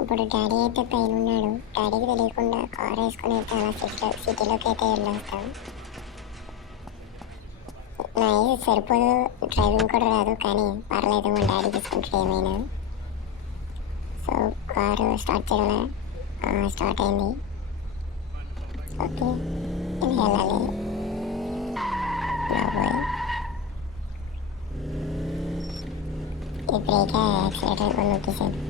ఇప్పుడు డాడీ అయితే పైన ఉన్నాడు డాడీకి తెలియకుండా కార్ వేసుకుని అయితే అలా సిటీలో సిటీలోకి అయితే వెళ్ళొస్తాం. నా ఏజ్ సరిపోదు. డ్రైవింగ్ కూడా రాదు కానీ పర్లేదు మా డాడీ తీసుకుంటాడు ఏమైనా. సో కారు స్టార్ట్ చేయడమే స్టార్ట్ అయింది. ఓకే ఇది వెళ్ళాలి. బాబోయ్ ఈ బ్రేక్ యాక్సిలేటర్ కూడా నొక్కేసాను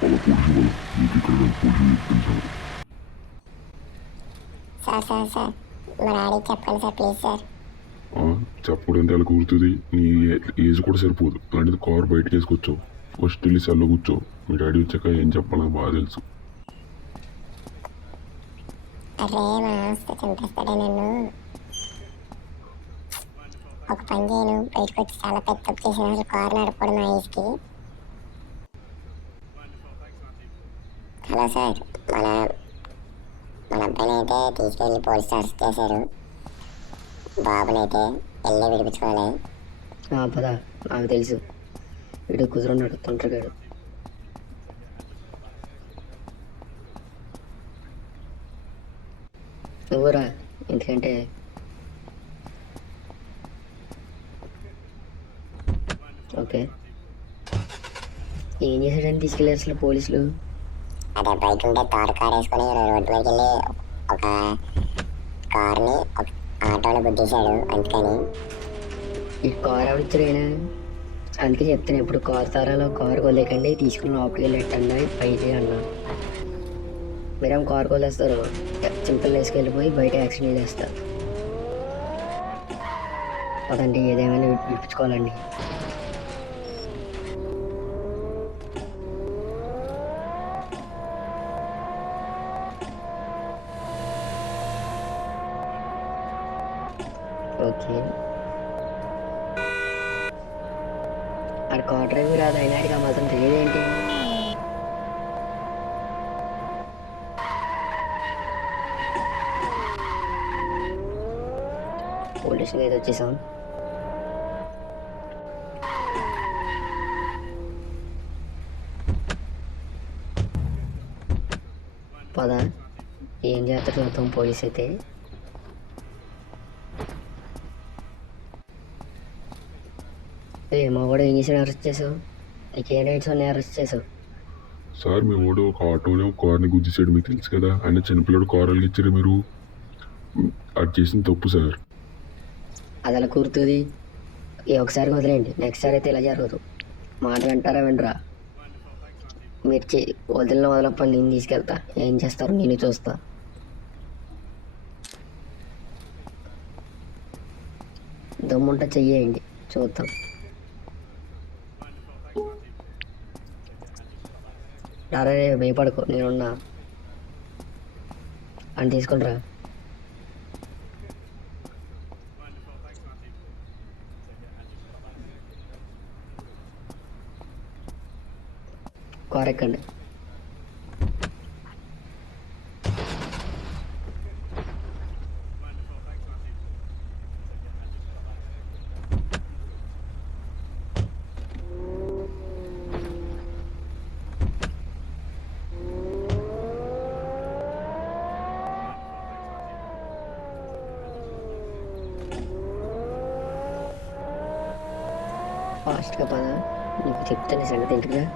వాళ్ళ పోలీసు వాళ్ళు నీకు ఇక్కడ తెలిసాను సార్ సార్ సార్ మా డాడీకి చెప్పండి సార్ ప్లీజ్ సార్ చెప్పడం అంటే అలా కూర్చుంది నీ ఏజ్ కూడా సరిపోదు అలాంటిది కార్ బయటకు వేసుకొచ్చావు ఫస్ట్ వెళ్ళి సెల్లో కూర్చో మీ డాడీ వచ్చాక ఏం చెప్పాలో నాకు బాగా తెలుసు అరే మా వస్తే చంపేస్తాడే నన్ను ఒక పని చేయను బయటకు వచ్చి చాలా పెద్ద తప్పు చేసిన అసలు కారు నడపడం ఏజ్కి హలో సార్. మన మన అబ్బాయిని అయితే తీసుకెళ్ళి పోలీస్ అరెస్ట్ చేశారు. బాబుని అయితే వెళ్ళి విడిపించుకోవాలి. ఆ, పద. నాకు తెలుసు. వీడు కుదురున్నాడు తొంటరిగాడు నువ్వురా ఎందుకంటే ఓకే. ఏం చేశాడని తీసుకెళ్ళారు అసలు పోలీసులు? అదే బైక్ ఉంటే తారు కార్ వేసుకొని రోడ్డు మీదకి వెళ్ళి ఒక కార్ని ఒక ఆటోని గుద్దేశాడు అందుకని. ఈ కార్ ఆవిడిచ్చారైనా అందుకే చెప్తాను ఇప్పుడు కార్ తారాలో కార్ కొలేకండి తీసుకుని లోపలికి వెళ్ళేటండి పైకి అన్న. మీరేం కార్ కొలేస్తారు చింతలు వేసుకెళ్ళిపోయి బయట యాక్సిడెంట్ చేస్తారు అదండి ఏదేమైనా విడి- ఓకే. ఆడ కార్ డ్రైవర్ రాదు అయినా ఆడికి మాత్రం తెలియదేంటి పోలీస్ స్టేషన్ అయితే వచ్చేసాం. పద. ఏం చేస్తారు చూద్దాం పోలీస్ అయితే. ఏమో కూడా ఏం చేసి అరెస్ట్ చేసావు నీకేం రైట్స్ ఉన్నాయి అరెస్ట్ చేసావు సార్ మీ వాడు ఒక ఆటోని ఒక కార్ని గుద్దేశాడు. మీకు తెలుసు కదా ఆయన చిన్నపిల్లడు కార్ ఇచ్చారు మీరు. అది చేసిన తప్పు సార్. అది అలా కూర్తుంది. ఈ ఒకసారి వదిలేండి నెక్స్ట్ సారి అయితే ఇలా జరగదు. మాట వింటారా వినరా? మీరు చే వదిలిన వదలప్పని నేను తీసుకెళ్తా. ఏం చేస్తారో? నేను చూస్తా. దమ్ముంట చెయ్యేయండి చూద్దాం. అరే భయపడకు నేనున్నా. అని తీసుకుంటారా? కారెక్కండి. ఫాస్ట్గా పద నీకు చెప్తాను ఈ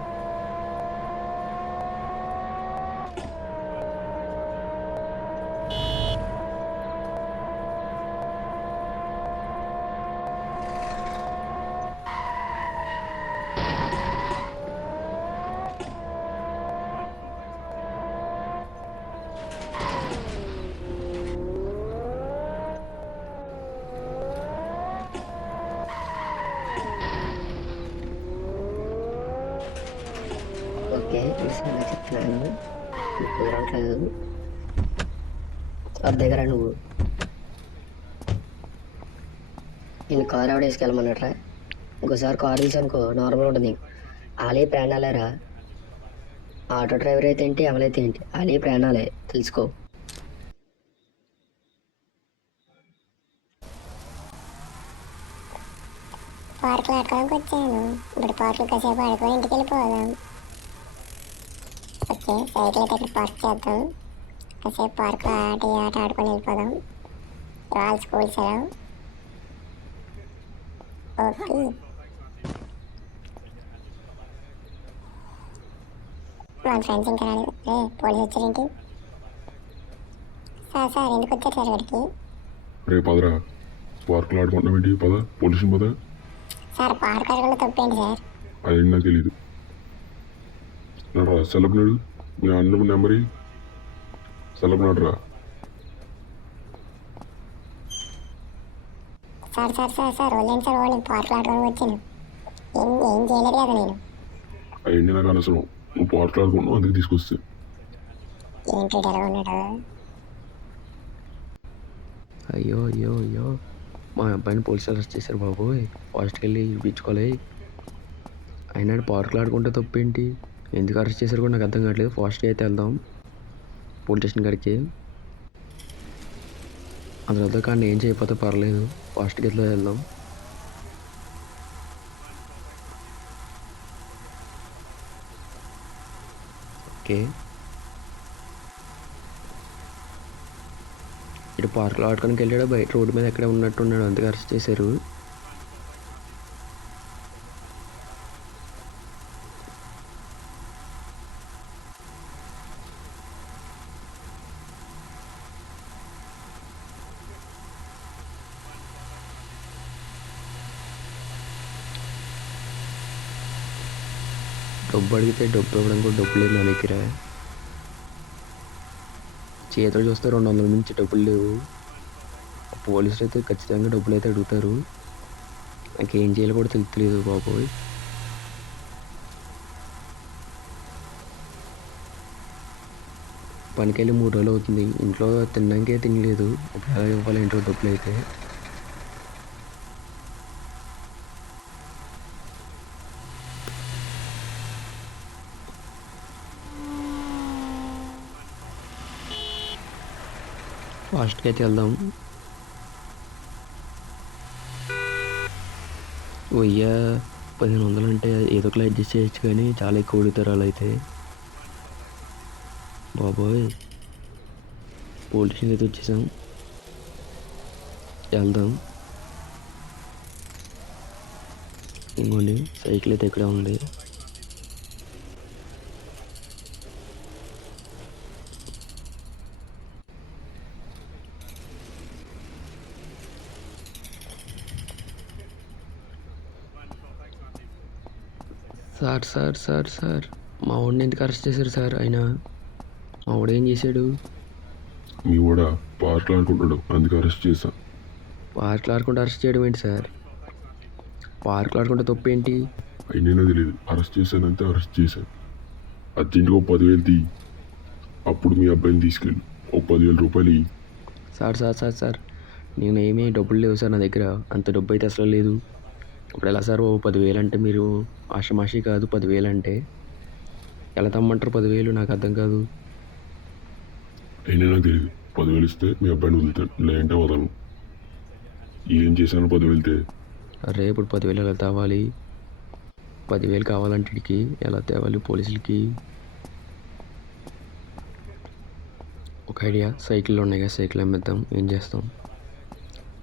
సంగతి చూసాను చెప్తున్నాను కుదరట్లేదు దగ్గర నువ్వు. నేను కారు ఆవిడ వేసుకెళ్ళమన్నట్రా ఇంకోసారి కారు తీసి నార్మల్ ఉంటుంది. నీకు ఆలే ప్రాణాలేరా ఆటో డ్రైవర్ అయితే ఏంటి ఎవరైతే ఏంటి? ఆలే ప్రాణాలే తెలుసుకో. పార్కులు ఆడుకోవడానికి వచ్చాను. ఇప్పుడు పార్కులు కాసేపు ఆడుకో ఇంటికి వెళ్ళిపోదాం. ఓకే సైకిల్ అయితే ఇక్కడ పార్క్ చేద్దాం. కాసేపు పార్కులో ఆట ఆట ఆడుకొని వెళ్ళిపోదాం. వాళ్ళ స్కూల్ సెలవు ఓకే. వాళ్ళ ఫ్రెండ్స్ ఇంకా రాలేదు. రే పోలీసు వచ్చారేంటి? సార్ సార్ ఎందుకు వచ్చారు సార్ ఇక్కడికి? రే పదరా. పార్కులో ఆడుకుంటున్నాం ఏంటి? పద పోలీసులు పద. సార్ పార్క్ తప్పేంటి సార్? అదేంటి నాకు తెలీదు. మీ అన్న నెంబరి సెలబ్ నాడురా సార్ సార్ సార్ సార్? వదిలేండి సార్ పార్కులో ఆడుకోవడానికి వచ్చాను. ఏం ఏం చేయలేదు కదా నేను. అవన్నీ నాకు అనవసరం. నువ్వు అందుకు తీసుకొస్తే. ఏంటి ఎలా ఉన్నాడు? అయ్యో అయ్యో అయ్యో. మా అబ్బాయిని పోలీసులు అరెస్ట్ చేశారు బాబోయ్. ఫాస్ట్కి వెళ్ళి ఇప్పించుకోలే అయినా పార్కులో ఆడుకుంటే తప్పేంటి? ఎందుకు అరెస్ట్ చేశారు కూడా నాకు అర్థం కావట్లేదు. ఫాస్ట్గా అయితే వెళ్దాం. పోలీస్ స్టేషన్ కాడికి. అందులో కానీ ఏం చేయకపోతే పర్లేదు. ఫాస్ట్గా ఇట్లా వెళ్దాం. ఓకే ఇటు పార్క్లో ఆడుకోనికి వెళ్ళాడు? బయట రోడ్డు మీద ఎక్కడ ఉన్నట్టు ఉన్నాడు. అందుకే అరెస్ట్ చేశారు. డబ్బు అడిగితే డబ్బు ఇవ్వడం కూడా డబ్బు లేదు నా దగ్గర చేతులు చూస్తే రెండు వందల నుంచి డబ్బులు లేవు. పోలీసులు అయితే ఖచ్చితంగా డబ్బులు అయితే అడుగుతారు. నాకు ఏం చేయాలో కూడా తెలియట్లేదు బాబోయ్. పనికి వెళ్ళి మూడు రోజులు అవుతుంది. ఇంట్లో తినడానికే తినలేదు. ఒకవేళ ఇవ్వాలి ఏంటో డబ్బులు అయితే. ఫాస్ట్గా అయితే వెళ్దాం వెయ్య పదిహేను వందలు అంటే ఏదో ఒకలా అడ్జస్ట్ చేయొచ్చు కానీ చాలా ఎక్కువ అడుగుతారు అయితే బాబోయ్ పోలీస్ స్టేషన్ అయితే వచ్చేసాం వెళ్దాం ఇంకోండి సైకిల్ అయితే ఇక్కడ ఉంది సార్ సార్ సార్ సార్. మా వాడిని ఎందుకు అరెస్ట్ చేశారు సార్ ఆయన మా వాడు ఏం చేశాడు? మీ కూడా పార్కులో ఆడుకుంటాడు. అందుకే అరెస్ట్ చేశా. పార్క్లో ఆడుకుంటే అరెస్ట్ చేయడం ఏంటి సార్? పార్క్లో ఆడుకుంటే తప్పు ఏంటి? అయినా తెలియదు. అరెస్ట్ చేశానంటే అరెస్ట్ చేశాను అర్జెంటుగా ఒక పదివేలు తీ. అప్పుడు మీ అబ్బాయిని తీసుకెళ్ళి. ఒక పదివేల రూపాయలు ఇయ్యి. Sir sir sir sir. నేను ఏమీ డబ్బులు లేవు సార్ నా దగ్గర. అంత డబ్బు అయితే అసలు లేదు. ఇప్పుడు ఎలా సార్? ఓ పదివేలు అంటే మీరు ఆషమాషి కాదు పదివేలు అంటే ఎలా తమ్మంటారు? పదివేలు నాకు అర్థం కాదు. అయినా నాకు తెలియదు పదివేలు ఇస్తే మీ అబ్బాయిని వదులుతాను లేదంటే వదలను. ఏం చేశాను పదివేలుతే అరే ఇప్పుడు పదివేలు ఎలా తేవాలి? పదివేలు కావాలంటే వీడికి ఎలా తేవాలి పోలీసులకి? ఒక ఐడియా సైకిళ్ళు ఉన్నాయి కదా సైకిల్ అమ్మేద్దాం. ఏం చేస్తాం?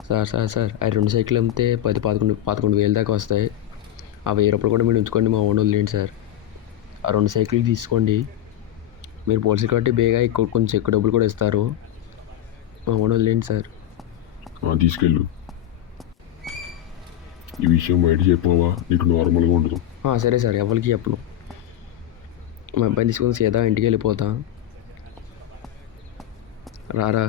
Sir sir sir. ఆ రెండు సైకిల్ అమ్మితే పది పదకొండు పదకొండు వేలు దాకా వస్తాయి. ఆ వెయ్యి రూపాయలు కూడా మీరు ఉంచుకోండి మా ఓన్ వదిలేండి సార్. ఆ రెండు సైకిల్ తీసుకోండి. మీరు పోలీసులు కాబట్టి బేగా ఎక్కువ కొంచెం ఎక్కువ డబ్బులు కూడా ఇస్తారు. మా ఓన్ వదిలేండి సార్. తీసుకెళ్ళు. ఈ విషయం బయట చెప్పావా? నీకు నార్మల్గా ఉండదు. సరే సార్ ఎవరికి చెప్పను. మా అబ్బాయిని తీసుకొని సీదా ఇంటికి వెళ్ళిపోతా. రారా?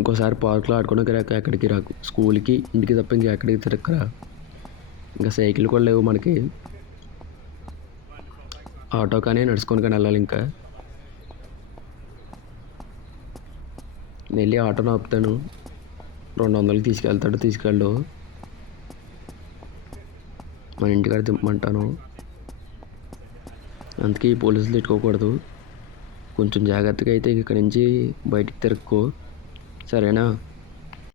ఇంకోసారి పార్కులో ఆడుకోవడానికి ఎక్కడికి రాకు. స్కూల్కి ఇంటికి తప్ప ఇంకా ఎక్కడికి తిరగరా ఇంకా సైకిల్ కూడా లేవు మనకి. ఆటో కానీ నడుచుకొని కానీ వెళ్ళాలి ఇంకా. వెళ్ళి ఆటో ఆపుతాను రెండు వందలకి తీసుకెళ్తాడు తీసుకెళ్ళు. మన ఇంటికాడ దింపమంటాను అందుకే ఈ పోలీసులు తిట్టుకోకూడదు. కొంచెం జాగ్రత్తగా అయితే ఇక్కడి నుంచి బయటికి తిరక్కో. సరేనా?